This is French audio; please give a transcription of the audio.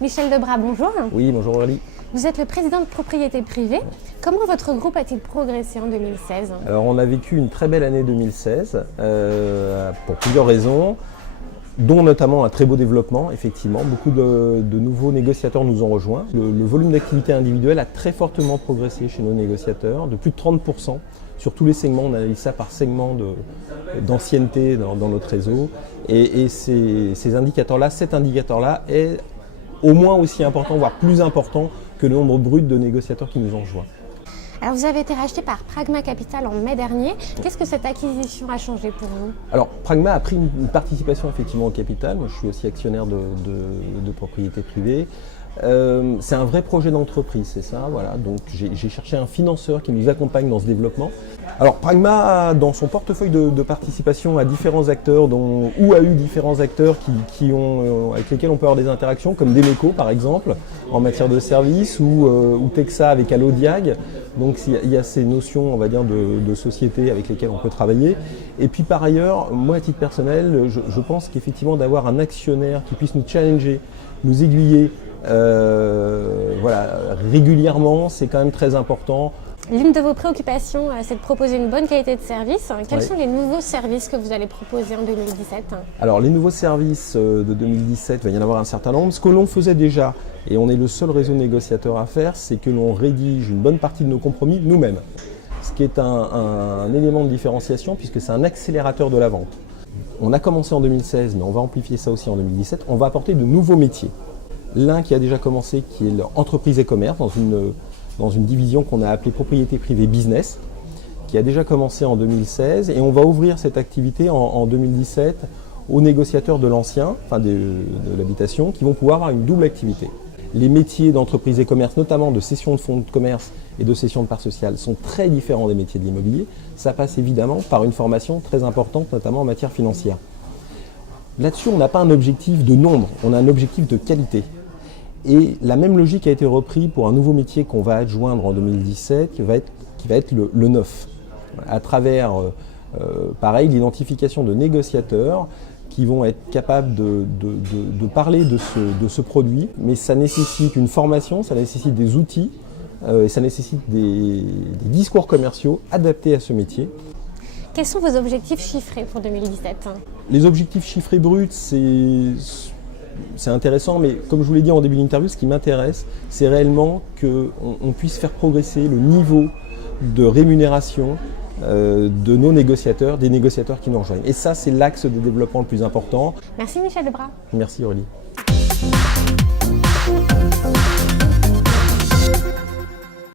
Michel Debras, bonjour. Oui, bonjour Aurélie. Vous êtes le président de Propriété Privée. Comment votre groupe a-t-il progressé en 2016? Alors on a vécu une très belle année 2016 pour plusieurs raisons, dont notamment un très beau développement, effectivement. Beaucoup de nouveaux négociateurs nous ont rejoints. Le volume d'activité individuelle a très fortement progressé chez nos négociateurs, de plus de 30%. Sur tous les segments, on analyse ça par segment d'ancienneté dans notre réseau. Et ces indicateurs-là, cet indicateur-là est au moins aussi important, voire plus important que le nombre brut de négociateurs qui nous ont rejoints. Alors vous avez été racheté par Pragma Capital en mai dernier. Qu'est-ce que cette acquisition a changé pour vous? Alors Pragma a pris une participation effectivement au capital. Moi je suis aussi actionnaire de Propriété Privée. C'est un vrai projet d'entreprise, c'est ça, voilà. Donc j'ai cherché un financeur qui nous accompagne dans ce développement. Alors Pragma, dans son portefeuille de participation, a différents acteurs, ou a eu différents acteurs avec lesquels on peut avoir des interactions, comme Demeco par exemple, en matière de services, ou Texa avec Allodiag. Donc il y a ces notions, on va dire, de société avec lesquelles on peut travailler. Et puis par ailleurs, moi à titre personnel, je pense qu'effectivement d'avoir un actionnaire qui puisse nous challenger, nous aiguiller, régulièrement, c'est quand même très important. L'une de vos préoccupations, c'est de proposer une bonne qualité de service. Quels sont les nouveaux services que vous allez proposer en 2017? Alors les nouveaux services de 2017, il va y en avoir un certain nombre. Ce que l'on faisait déjà, et on est le seul réseau négociateur à faire, c'est que l'on rédige une bonne partie de nos compromis nous-mêmes. Ce qui est un élément de différenciation puisque c'est un accélérateur de la vente. On a commencé en 2016, mais on va amplifier ça aussi en 2017. On va apporter de nouveaux métiers. L'un qui a déjà commencé, qui est l'entreprise et commerce, dans une division qu'on a appelée Propriété Privée Business, qui a déjà commencé en 2016. Et on va ouvrir cette activité en 2017 aux négociateurs de l'ancien, de l'habitation, qui vont pouvoir avoir une double activité. Les métiers d'entreprise et commerce, notamment de cession de fonds de commerce et de cession de parts sociales, sont très différents des métiers de l'immobilier. Ça passe évidemment par une formation très importante, notamment en matière financière. Là-dessus, on n'a pas un objectif de nombre, on a un objectif de qualité. Et la même logique a été reprise pour un nouveau métier qu'on va adjoindre en 2017, qui va être le neuf. À travers, pareil, l'identification de négociateurs qui vont être capables de parler de ce produit, mais ça nécessite une formation, ça nécessite des outils, et ça nécessite des discours commerciaux adaptés à ce métier. Quels sont vos objectifs chiffrés pour 2017? Les objectifs chiffrés bruts, c'est intéressant, mais comme je vous l'ai dit en début d'interview, ce qui m'intéresse, c'est réellement qu'on puisse faire progresser le niveau de rémunération de nos négociateurs, des négociateurs qui nous rejoignent. Et ça, c'est l'axe de développement le plus important. Merci Michel Debras. Merci Aurélie.